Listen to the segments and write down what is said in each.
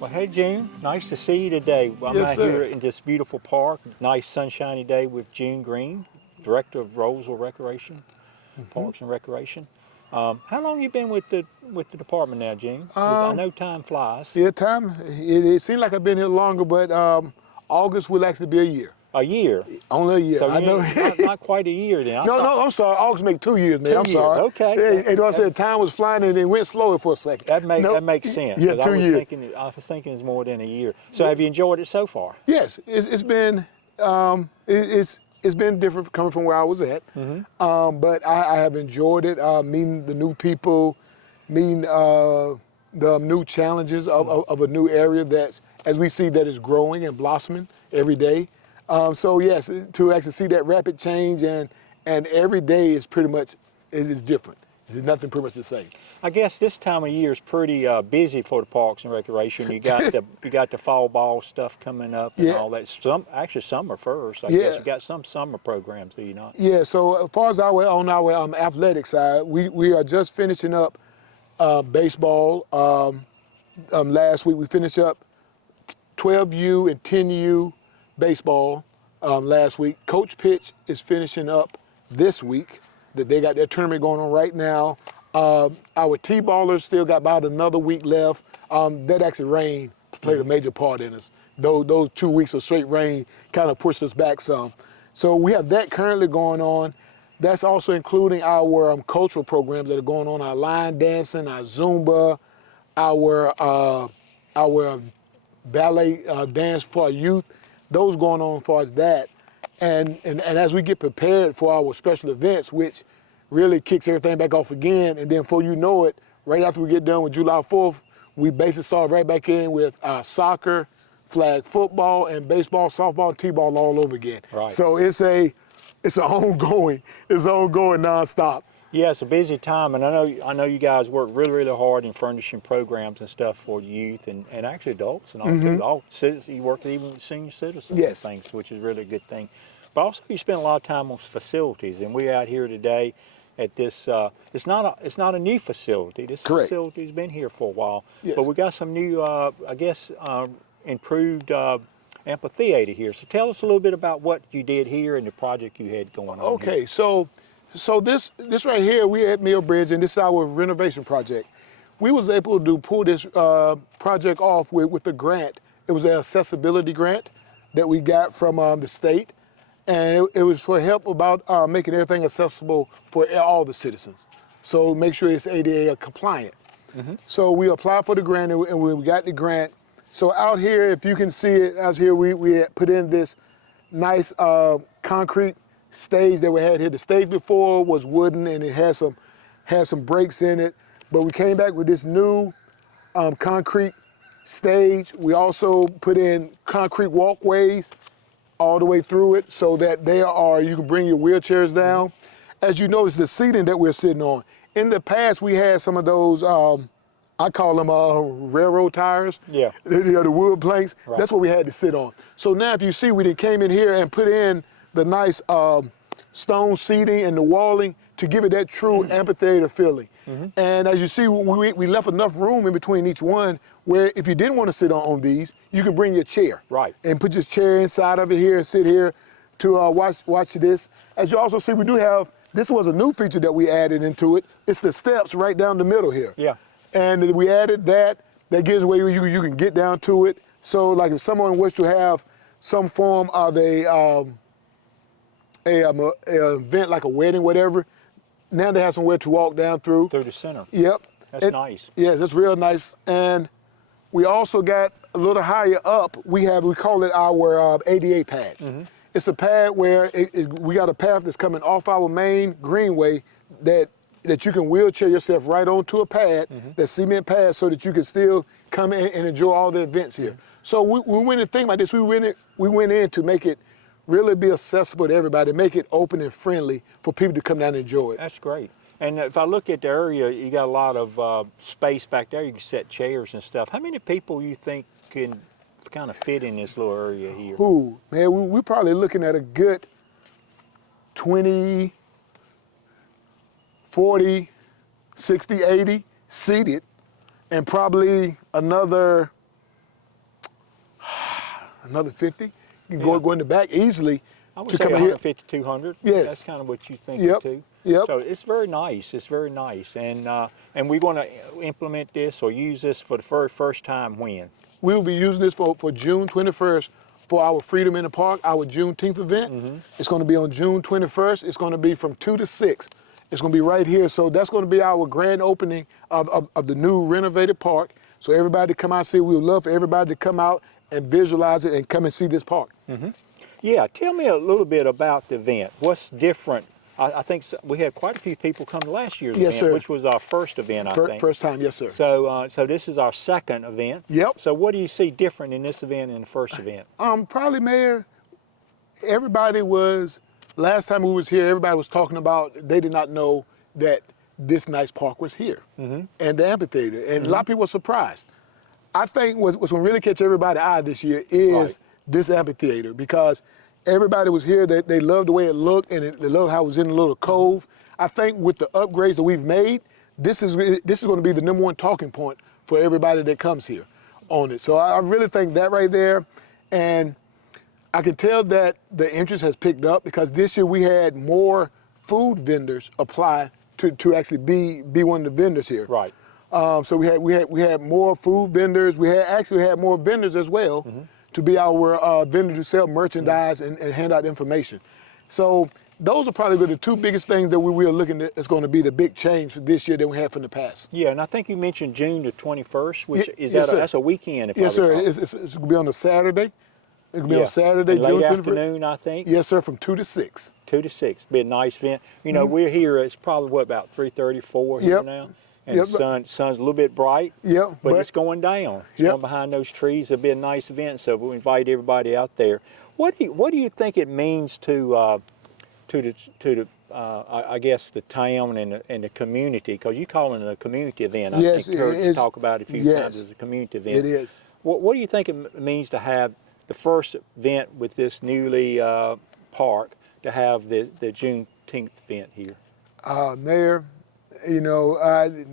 Well, hey, June, nice to see you today. I'm Yes, out sir. here in this beautiful park, nice sunshiny day with June Greene, Director of Rolesville Recreation, Parks and Recreation. How long you been with the department now, June? I know time flies. Yeah, time, it seems like I've been here longer, but August will actually be a year. A year. Only a year, So I you know. not quite a year then. No, I'm sorry, August make 2 years, man, 2 I'm years. sorry. Okay. Hey, I said time was flying and it went slower for a second. That No, makes sense. yeah, 'Cause 2 years. I was thinking it's more than a year. So have you enjoyed it so far? Yes, it's been, it's been different coming from where I was at, but I have enjoyed it, meeting the new people, meeting the new challenges of a new area that's, as we see, that is growing and blossoming every day. So yes, to actually see that rapid change and every day is pretty much is different. There's nothing pretty much the same. I guess this time of year is pretty busy for the Parks and Recreation. You got the fall ball stuff coming up and Yeah. all that. Actually summer first. I Yeah. guess you got some summer programs, do you not? Yeah. So as far as on our athletic side, we are just finishing up baseball. Last week we finished up 12U and 10U baseball last week. Coach Pitch is finishing up this week. That they got their tournament going on right now. Our T-ballers still got about another week left. That actually rain played a major part in us. Those 2 weeks of straight rain kind of pushed us back some. So we have that currently going on. That's also including our cultural programs that are going on, our line dancing, our Zumba, our ballet dance for our youth. Those going on as far as that. And as we get prepared for our special events, which really kicks everything back off again, and then before you know it, right after we get done with July 4th, we basically start right back in with soccer, flag football, and baseball, softball, and t-ball all over again. Right. So it's ongoing nonstop. Yeah, it's a busy time, and I know you guys work really, really hard in furnishing programs and stuff for youth and actually adults and all too. All citizens, you work even with senior citizens Yes. and things, which is really a good thing. But also, you spend a lot of time on facilities, and we're out here today at this. It's not a new facility. This Correct. facility's been here for a while, Yes. but we got some new, improved amphitheater here. So tell us a little bit about what you did here and the project you had going on. Okay, here. so this right here, we at Mill Bridge, and this is our renovation project. We was able to pull this project off with the grant. It was an accessibility grant that we got from the state, and it was for help about making everything accessible for all the citizens. So make sure it's ADA compliant. So we applied for the grant, and we got the grant. So out here, if you can see it, out here we had put in this nice concrete stage that we had here. The stage before was wooden and it had some breaks in it, but we came back with this new concrete stage. We also put in concrete walkways all the way through it so that you can bring your wheelchairs down. As you notice, the seating that we're sitting on. In the past, we had some of those, I call them railroad tires. Yeah. The wood planks. Right. That's what we had to sit on. So now if you see, we came in here and put in the nice stone seating and the walling to give it that true amphitheater feeling. And as you see, we left enough room in between each one where if you didn't want to sit on these, you can bring your chair. Right. And put your chair inside of it here and sit here to watch this. As you also see, we do have, this was a new feature that we added into it. It's the steps right down the middle here. Yeah. And we added that gives way where you can get down to it. So like if someone was to have some form of a event like a wedding, whatever, now they have somewhere to walk down through. Through the center. Yep. That's nice. Yeah, that's real nice. And we also got a little higher up, we call it our ADA pad. It's a pad where we got a path that's coming off our main greenway that you can wheelchair yourself right onto a pad, that cement pad, so that you can still come in and enjoy all the events here. So we went and think about this. We went in to make it really be accessible to everybody, make it open and friendly for people to come down and enjoy it. That's great. And if I look at the area, you got a lot of space back there. You can set chairs and stuff. How many people you think can kind of fit in this little area here? Ooh, man, we're probably looking at a good 20, 40, 60, 80 seated, and probably another another 50. You can go in the back easily. I would to say come in here. 150, 200. Yes. That's kind of what you think Yep. too. Yep. So it's very nice. It's very nice. And we want to implement this or use this for the first time when? We will be using this for June 21st for our Freedom in the Park, our Juneteenth event. It's going to be on June 21st. It's going to be from 2 to 6. It's going to be right here. So that's going to be our grand opening of the new renovated park. So everybody to come out and see. We would love for everybody to come out and visualize it and come and see this park. Yeah, tell me a little bit about the event. What's different? I think we had quite a few people come to last year's Yes, event, sir. which was our first event, I think. First time, yes, sir. So this is our second event. Yep. So what do you see different in this event and the first event? Probably, Mayor, everybody was, last time we was here, everybody was talking about, they did not know that this nice park was here and the amphitheater. And a lot of people were surprised. I think what's going to really catch everybody's eye this year is this amphitheater, because everybody was here. They loved the way it looked, and they loved how it was in a little cove. I think with the upgrades that we've made, this is going to be the #1 talking point for everybody that comes here on it. So I really think that right there, and I can tell that the interest has picked up because this year we had more food vendors apply to actually be one of the vendors here. Right. So we had more food vendors. We actually had more vendors as well to be our vendors who sell merchandise and hand out information. So those are probably the two biggest things that we are looking at. It's going to be the big change for this year than we had from the past. Yeah, and I think you mentioned June the 21st, which is yes, sir. that's a weekend. If Yes, I sir. recall. It's going to be on a Saturday. It's going to be on Saturday, And June late 21st. afternoon, I think. Yes, sir, from 2 to 6. 2 to 6. Be a nice event. You know, we're here. It's probably what, about 3:30, 4 here Yep. now, and the sun's a little bit bright. Yep, but it's going down. It's going behind those trees. It'll be a nice event. So we invite everybody out there. What do you think it means to the I guess the town and the community? Because you call it a community event. I Yes, think Kurt it is. talked about it a few times as a community event. It is. What do you think it means to have the first event with this newly park, to have the Juneteenth event here? Mayor, you know,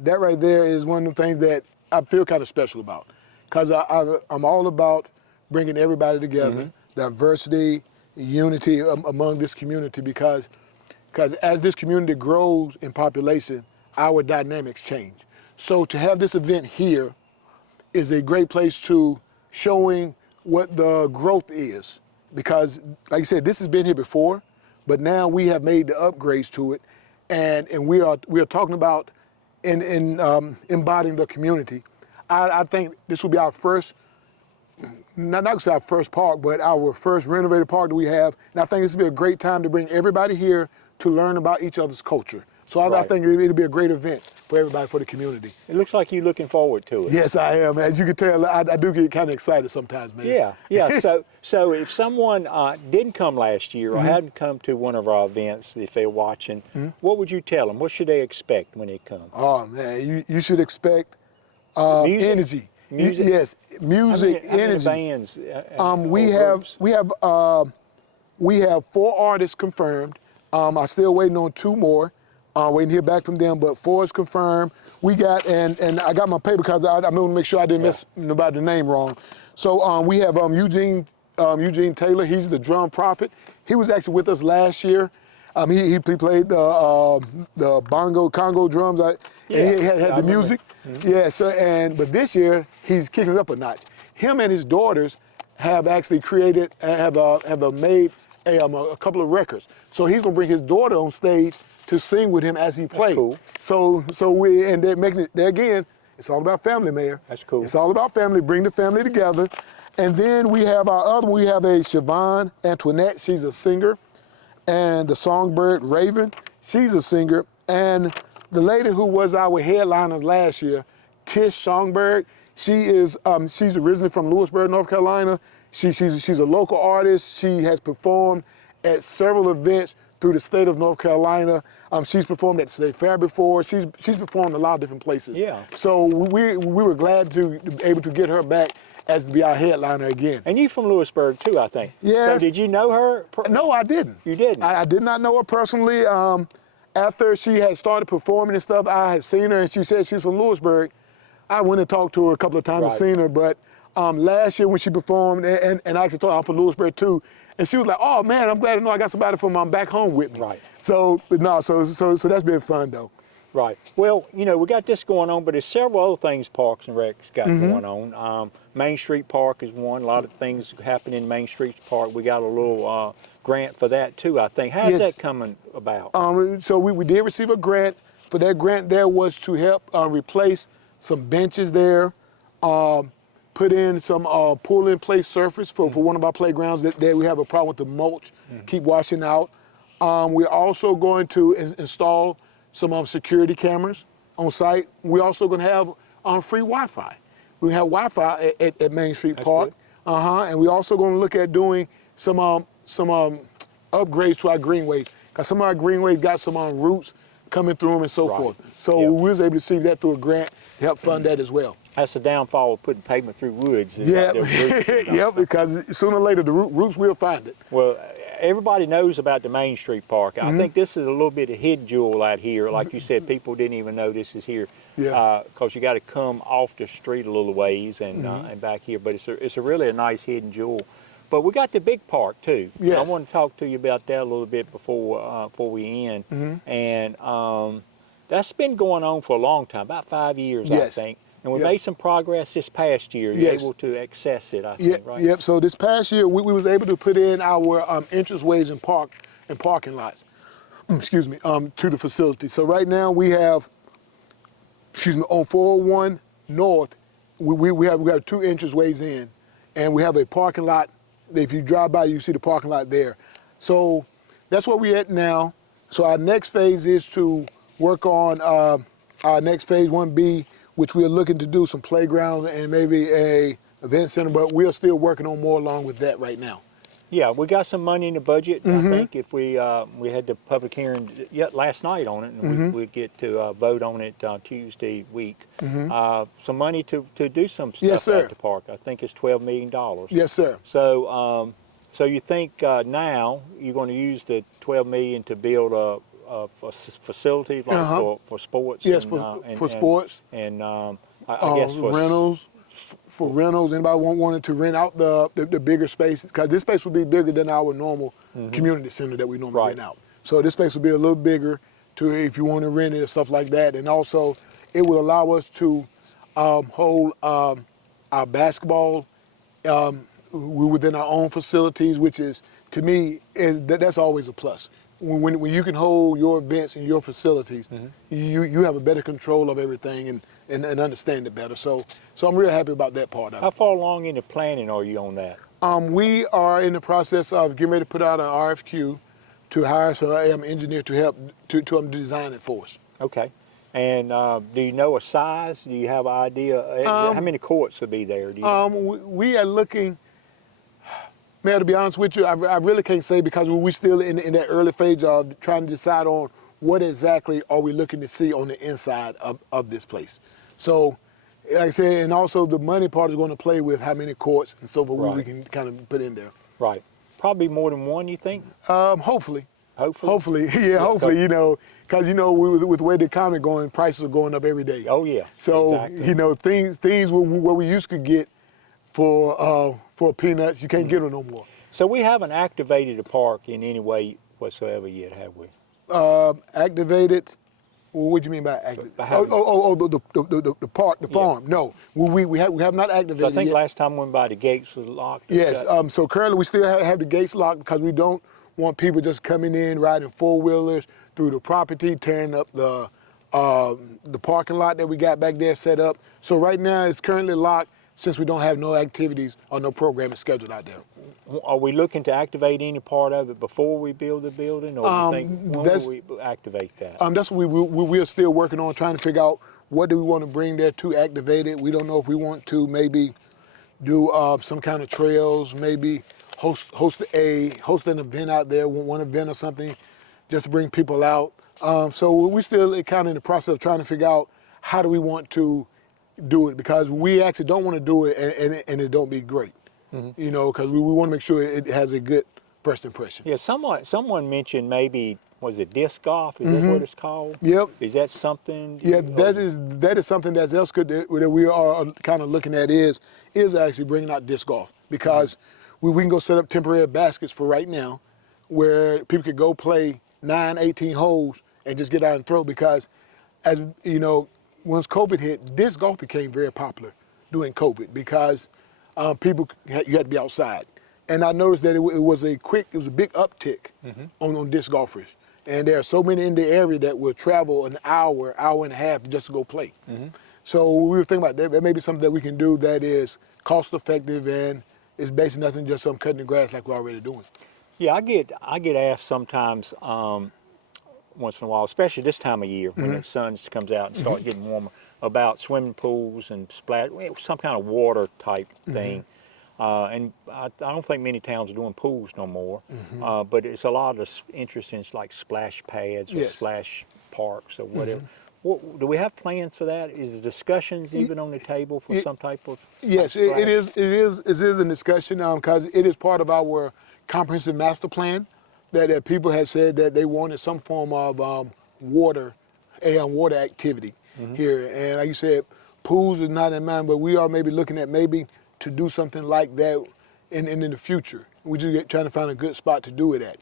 that right there is one of the things that I feel kind of special about, because I'm all about bringing everybody together, diversity, unity among this community, because as this community grows in population, our dynamics change. So to have this event here is a great place to showing what the growth is, because like I said, this has been here before, but now we have made the upgrades to it, and we are talking about embodying the community. I think this will be our first, not gonna say our first park, but our first renovated park that we have, and I think this will be a great time to bring everybody here to learn about each other's culture. So I think it'll be a great event for everybody, for the community. It looks like you're looking forward to it. Yes, I am. As you can tell, I do get kind of excited sometimes, man. Yeah. So if someone didn't come last year or hadn't come to one of our events, if they're watching, what would you tell them? What should they expect when they come? Oh man, you should expect Music? energy. Music? Yes, music, How many energy. bands? We have 4 artists confirmed. I'm still waiting on 2 more. Waiting to hear back from them, but 4 is confirmed. We got, and I got my paper because I want to make sure I didn't miss nobody the name wrong. So we have Eugene Taylor. He's the drum prophet. He was actually with us last year. He played the Congo drums. And he had the music. Yeah. So but this year he's kicking it up a notch. Him and his daughters have actually created, have made a couple of records. So he's gonna bring his daughter on stage to sing with him as he plays. Cool. So they're making it, there again, it's all about family, Mayor. That's cool. It's all about family, bring the family together. And then we have our other one, we have a Siobhan Antoinette, she's a singer. And the songbird Raven, she's a singer. And the lady who was our headliner last year, Tish Songbird, she's originally from Lewisburg, North Carolina. She's a local artist. She has performed at several events through the state of North Carolina. She's performed at State Fair before. She's performed a lot of different places. Yeah. So we were glad to be able to get her back as to be our headliner again. And you from Lewisburg too, I think. Yes. So did you know her? No, I didn't. You didn't? I did not know her personally. After she had started performing and stuff, I had seen her and she said she's from Lewisburg. I went and talked to her a couple of times and seen her, but last year when she performed, and I actually told her I'm from Lewisburg too, and she was like, "Oh man, I'm glad to know I got somebody from back home with me." Right. So no, so that's been fun though. Right. Well, you know, we got this going on, but there's several other things Parks and Rec's got going on. Main Street Park is one. A lot of things happen in Main Street Park. We got a little grant for that too, I think. How's Yes. that coming about? So we did receive a grant. For that grant, there was to help replace some benches there, put in some pull-in-place surface for one of our playgrounds that we have a problem with the mulch, keep washing out. We're also going to install some security cameras on site. We're also going to have free Wi-Fi. We have Wi-Fi at Main Street Park. Good. And we're also going to look at doing some upgrades to our greenways, because some of our greenways got some roots coming through them and so Right. forth. So Yep. we was able to see that through a grant to help fund that as well. That's the downfall of putting pavement through woods. is Yeah, that the roots and stuff. yep, because sooner or later the roots will find it. Well, everybody knows about the Main Street Park. I think this is a little bit of hidden jewel out here. Like you said, people didn't even know this is here. Yeah. Because you got to come off the street a little ways and back here. But it's a really a nice hidden jewel. But we got the big park too. Yes. I want to talk to you about that a little bit before we end. And that's been going on for a long time, about 5 years, I Yes. think. And we Yep. made some progress this past year. You're Yes. able to access it, I Yeah, think, right? yep. So this past year, we was able to put in our entranceways and parking lots. Excuse me, to the facility. So right now we have, on 401 North, we have two entranceways in, and we have a parking lot. If you drive by, you see the parking lot there. So that's where we're at now. So our next phase is to work on our next phase 1B, which we are looking to do some playgrounds and maybe a event center, but we are still working on more along with that right now. Yeah, we got some money in the budget. I think if we had the public hearing last night on it, and we'd get to vote on it Tuesday week. Some money to do some stuff Yes, sir. at the park. I think it's $12 million. Yes, sir. So, so you think now you're going to use the $12 million to build a facility like for sports? Yes, and, for sports. And I guess for rentals. For rentals, anybody wanted to rent out the bigger space, because this space would be bigger than our normal community center that we normally rent out. So this space would be a little bigger to if you want to rent it and stuff like that. And also, it would allow us to hold our basketball within our own facilities, which is, to me, that's always a plus. When you can hold your events in your facilities, you have a better control of everything and understand it better. So I'm real happy about that part of it. How far along in the planning are you on that? We are in the process of getting ready to put out an RFQ to hire an engineer to help to design it for us. Okay. And do you know a size? Do you have an idea? How many courts will be there? Do you know? We are looking. Man, to be honest with you, I really can't say, because we're still in that early phase of trying to decide on what exactly are we looking to see on the inside of this place. So, like I said, and also the money part is going to play with how many courts and so forth we can kind of put in there. Right. Probably more than one, you think? Hopefully. Hopefully. Yeah, hopefully, because, with the way the economy going, prices are going up every day. Oh, yeah. So, exactly. things what we used to get for peanuts, you can't get them no more. So we haven't activated the park in any way whatsoever yet, have we? Activated? Well, what do you mean by activated? The park, the farm. No, we have not activated So I think yet. last time I went by, the gates was locked. Yes. So currently we still have the gates locked, because we don't want people just coming in riding four-wheelers through the property, tearing up the parking lot that we got back there set up. So right now it's currently locked, since we don't have no activities or no programming scheduled out there. Are we looking to activate any part of it before we build the building, or you think when will we activate that? That's what we are still working on, trying to figure out what do we want to bring there to activate it. We don't know if we want to maybe do some kind of trails, maybe host an event out there, one event or something, just to bring people out. So we still kind of in the process of trying to figure out how do we want to do it, because we actually don't want to do it and it don't be great, because we want to make sure it has a good first impression. Yeah, someone mentioned maybe was it disc golf? Is that what it's called? Yep. Is that something? Yeah, that is something that's else good that we are kind of looking at is actually bringing out disc golf because we can go set up temporary baskets for right now where people could go play 9, 18 holes and just get out and throw because as you know, once COVID hit, disc golf became very popular during COVID because you had to be outside. And I noticed that it was a big uptick on disc golfers. And there are so many in the area that will travel an hour and a half just to go play. So we were thinking about that may be something that we can do that is cost effective and is basically nothing just some cutting the grass like we're already doing. Yeah, I get asked sometimes once in a while, especially this time of year when the sun comes out and starts getting warmer, about swimming pools and some kind of water type thing. And I don't think many towns are doing pools no more, but it's a lot of interest in like splash pads or splash parks or whatever. Do we have plans for that? Is the discussions even on the table for some type of? Yes, it is in discussion because it is part of our comprehensive master plan that people have said that they wanted some form of water activity here. And like you said, pools is not in mind, but we are maybe looking at to do something like that in the future. We're just trying to find a good spot to do it at.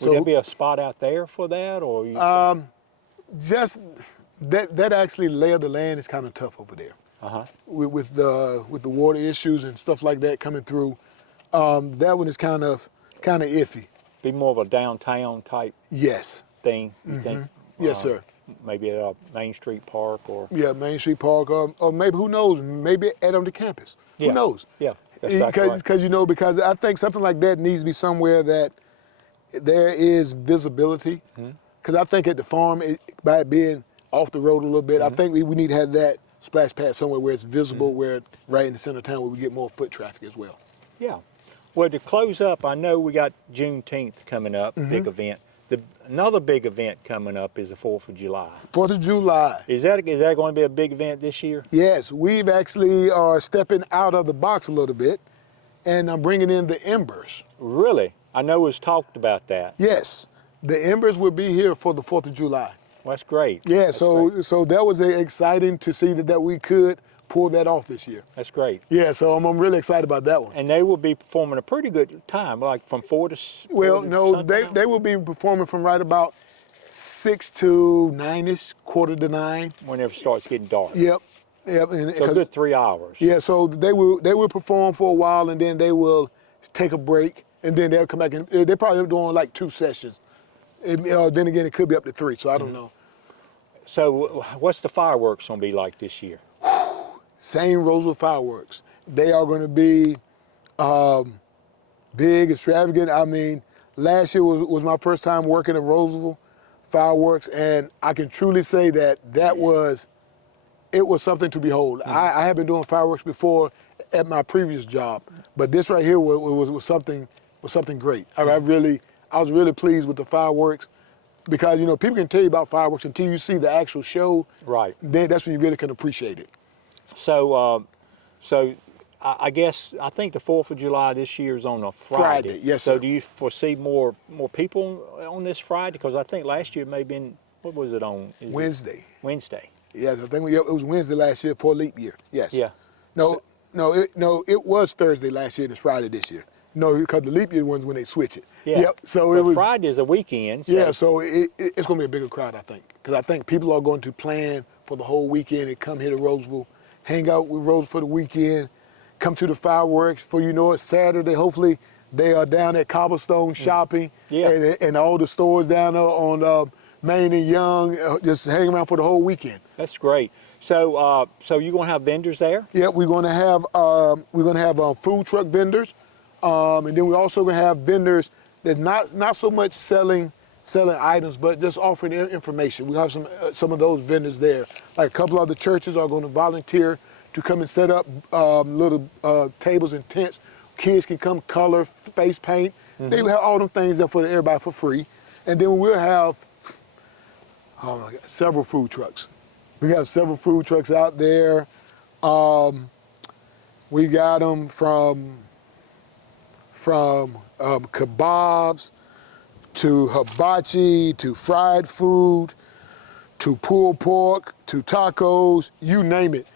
Would there be a spot out there for that, or just that actually lay of the land is kind of tough over there. With the water issues and stuff like that coming through, that one is kind of iffy. Be more of a downtown type thing, you think? Yes, sir. Maybe at a Main Street Park or? Yeah, Main Street Park, or maybe, who knows, maybe on the campus. Yeah. Who knows? Yeah, that's exactly right. Because I think something like that needs to be somewhere that there is visibility. Because I think at the farm, by it being off the road a little bit, I think we need to have that splash pad somewhere where it's visible, where right in the center of town where we get more foot traffic as well. Yeah. Well, to close up, I know we got Juneteenth coming up, big event. Another big event coming up is the 4th of July. 4th of July. Is that going to be a big event this year? Yes, we've actually are stepping out of the box a little bit, and I'm bringing in the embers. Really? I know it was talked about that. Yes, the embers will be here for the 4th of July. Well, that's great. Yeah, that's so great. so that was exciting to see that we could pull that off this year. That's great. Yeah, so I'm really excited about that one. And they will be performing a pretty good time, like from 4 to. Well, no, they will be performing from right about 6 to 9ish, quarter to 9. Whenever it starts getting dark. Yep. And, so a good 3 hours. Yeah, so they will perform for a while, and then they will take a break, and then they'll come back, and they're probably doing like 2 sessions. Then again, it could be up to 3, so I don't know. So what's the fireworks going to be like this year? Same Rolesville fireworks. They are going to be big, extravagant. I mean, last year was my first time working at Rolesville fireworks, and I can truly say that it was something to behold. I have been doing fireworks before at my previous job, but this right here was something great. I was really pleased with the fireworks because people can tell you about fireworks until you see the actual show. Right. Then that's when you really can appreciate it. So, I think the 4th of July this year is on a Friday. Yes, so sir. do you foresee more people on this Friday? Because I think last year it may have been, what was it on? Wednesday. Wednesday. Yes, I think it was Wednesday last year for a leap year. Yes. Yeah. No, it was Thursday last year and it's Friday this year. No, because the leap year one's when they switch it. Yeah. Yep. So but it was Friday is a weekend. So. Yeah. So it's going to be a bigger crowd, I think, because I think people are going to plan for the whole weekend and come here to Rolesville, hang out with Rose for the weekend, come to the fireworks. For it's Saturday. Hopefully they are down at Cobblestone shopping. Yeah. And all the stores down there on Main and Young, just hang around for the whole weekend. That's great. So you're going to have vendors there? Yeah, we're going to have food truck vendors, and then we're also going to have vendors that's not so much selling items, but just offering information. We have some of those vendors there. Like a couple of the churches are going to volunteer to come and set up little tables and tents. Kids can come color, face paint. They will have all them things there for everybody for free. And then we'll have several food trucks. We have several food trucks out there. We got them from kebabs to hibachi, to fried food, to pulled pork, to tacos, you name it.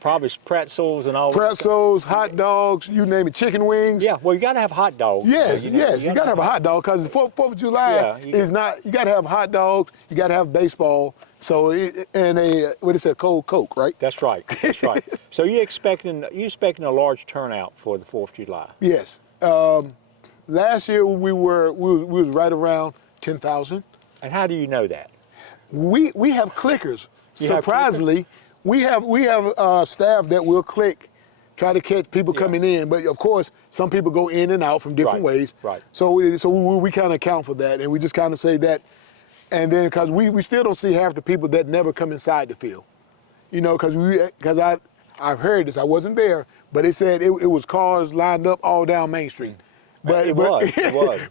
Probably pretzels and all that stuff. Pretzels, hot dogs, you name it, chicken wings. Yeah, well, you got to have hot dogs. Yes, you know, yes, you gotta have a hot dog because the 4th of July Yeah, is not, you gotta have hot dogs, you gotta have baseball, so, and what is it, cold Coke, right? That's right, that's right. So you're expecting a large turnout for the 4th of July? Yes. Last year we was right around 10,000. And how do you know that? We have clickers. You have Surprisingly, we have staff that will click, try to catch people coming in. But of course, some people go in and out from different ways. Right. So we kind of account for that, and we just kind of say that. And then because we still don't see half the people that never come inside the field, you know, because I've heard this. I wasn't there, but it said it was cars lined up all down Main Street. But it was.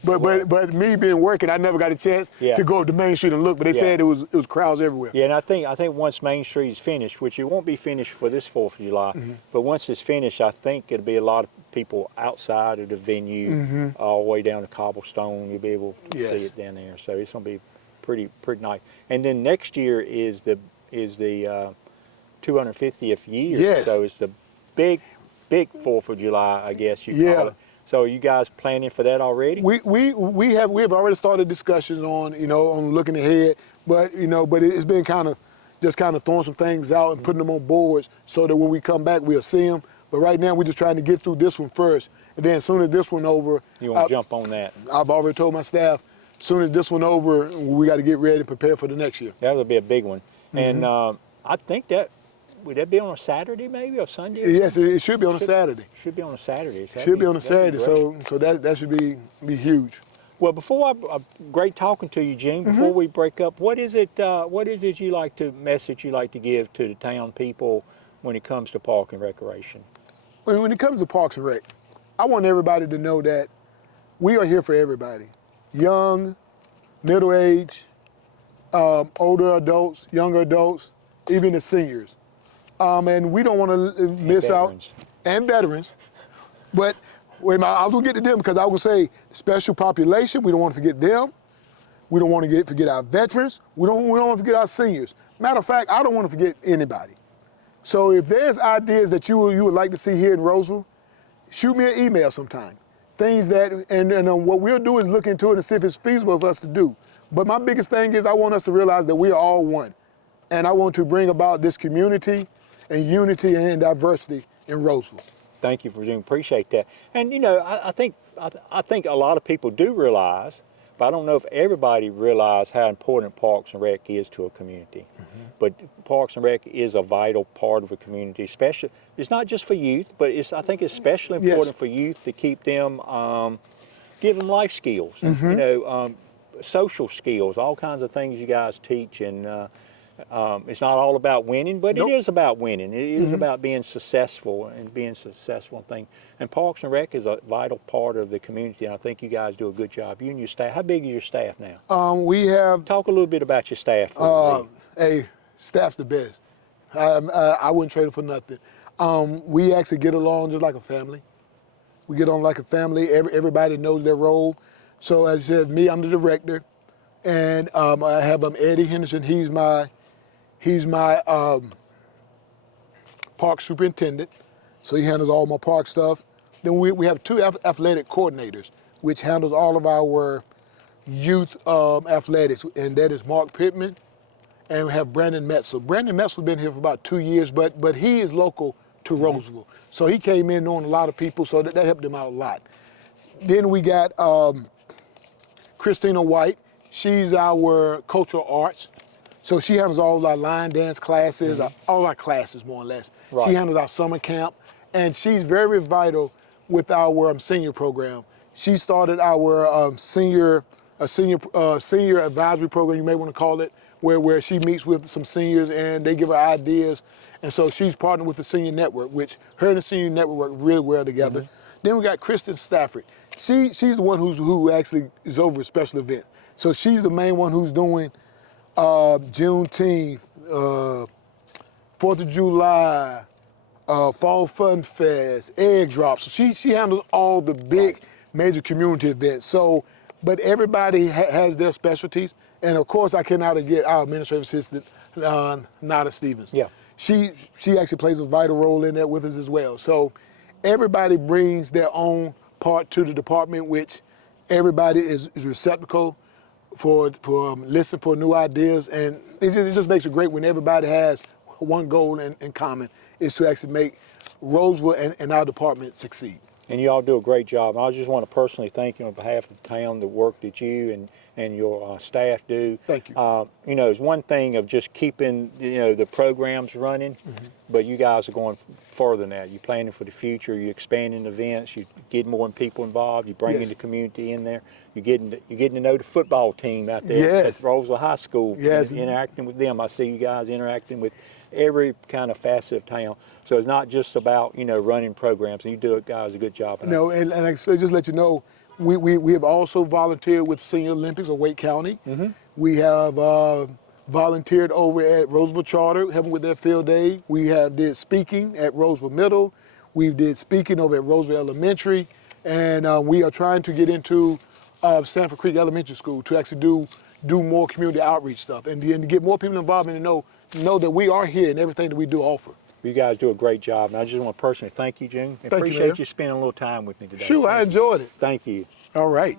But me being working, I never got a chance to go up to Main Street and look. But they said it was crowds everywhere. Yeah, and I think once Main Street is finished, which it won't be finished for this 4th of July, but once it's finished, I think it'll be a lot of people outside of the venue, all the way down to Cobblestone. You'll be able to see it down there. So it's gonna be pretty nice. And then next year is the 250th year. Yes. So it's the big 4th of July, I guess you call it. So you guys planning for that already? We have already started discussions on looking ahead, but it's been kind of throwing some things out and putting them on boards so that when we come back we'll see them. But right now we're just trying to get through this one first, and then as soon as this one over, you want to jump on that? I've already told my staff, as soon as this one over, we got to get ready and prepare for the next year. That will be a big one, and I think that. Would that be on a Saturday maybe or Sunday? Yes, it should be on a Saturday. Should be on a Saturday. Should be on a Saturday, so that should be huge. Well, before great talking to you, Gene. Before we break up, what is it you like to give to the town people when it comes to park and recreation? When it comes to Parks and Rec, I want everybody to know that we are here for everybody. Young, middle age, older adults, younger adults, even the seniors. And we don't want to miss out, and veterans. But I was going to get to them because I would say special population, we don't want to forget them. We don't want to forget our veterans. We don't want to forget our seniors. Matter of fact, I don't want to forget anybody. So if there's ideas that you would like to see here in Rolesville, shoot me an email sometime. Things that, and what we'll do is look into it and see if it's feasible for us to do. But my biggest thing is I want us to realize that we are all one. And I want to bring about this community and unity and diversity in Rolesville. Thank you for doing. Appreciate that. And I think a lot of people do realize, but I don't know if everybody realizes how important Parks and Rec is to a community. But Parks and Rec is a vital part of a community, especially. It's not just for youth, but I think it's especially important for youth to keep them, give them life skills, social skills, all kinds of things you guys teach, and. It's not all about winning, but it is about winning. It is about being successful and being successful in things. And Parks and Rec is a vital part of the community, and I think you guys do a good job. You and your staff. How big is your staff now? We have... Talk a little bit about your staff. Hey, staff's the best. I wouldn't trade it for nothing. We actually get along just like a family. We get on like a family. Everybody knows their role. So as I said, me, I'm the director, and I have Eddie Henderson. He's my park superintendent, so he handles all my park stuff. Then we have two athletic coordinators, which handles all of our youth athletics, and that is Mark Pittman, and we have Brandon Metzel. Brandon Metzel's been here for about 2 years, but he is local to Rolesville. So he came in knowing a lot of people, so that helped him out a lot. Then we got Christina White. She's our cultural arts. So she handles all our line dance classes, all our classes more or less. Right. She handles our summer camp, and she's very vital with our senior program. She started our senior advisory program, you may want to call it, where she meets with some seniors and they give her ideas. And so she's partnered with the Senior Network, which her and the Senior Network work really well together. Then we got Kristen Stafford. She's the one who actually is over special events. So she's the main one who's doing Juneteenth, 4th of July, Fall Fun Fest, Egg Drops. So she handles all the big major community events. So but everybody has their specialties. And of course, I cannot forget our administrative assistant, Nada Stevens. Yeah. She actually plays a vital role in that with us as well. So everybody brings their own part to the department, which everybody is receptacle for listening for new ideas. And it just makes it great when everybody has one goal in common, is to actually make Rolesville and our department succeed. And you all do a great job. I just want to personally thank you on behalf of the town, the work that you and your staff do. Thank you. You know, it's one thing of just keeping, you know, the programs running, but you guys are going further than that. You're planning for the future. You're expanding events. You're getting more people involved. You're bringing Yes. the community in there. You're getting to know the football team out there Yes. at Rolesville High School. Yes. Interacting with them. I see you guys interacting with every kind of facet of town. So it's not just about, you know, running programs. And you do it, guys, a good job. No, and like I said, just let you know, we have also volunteered with Senior Olympics of Wake County. We have volunteered over at Roseville Charter, helping with their field day. We have did speaking at Roseville Middle. We did speaking over at Roseville Elementary. And we are trying to get into Sanford Creek Elementary School to actually do more community outreach stuff and to get more people involved and to know that we are here and everything that we do offer. You guys do a great job, and I just want to personally thank you, June. Thank you, Appreciate Mayor. you spending a little time with me today. Sure, I enjoyed it. Thank you. All right.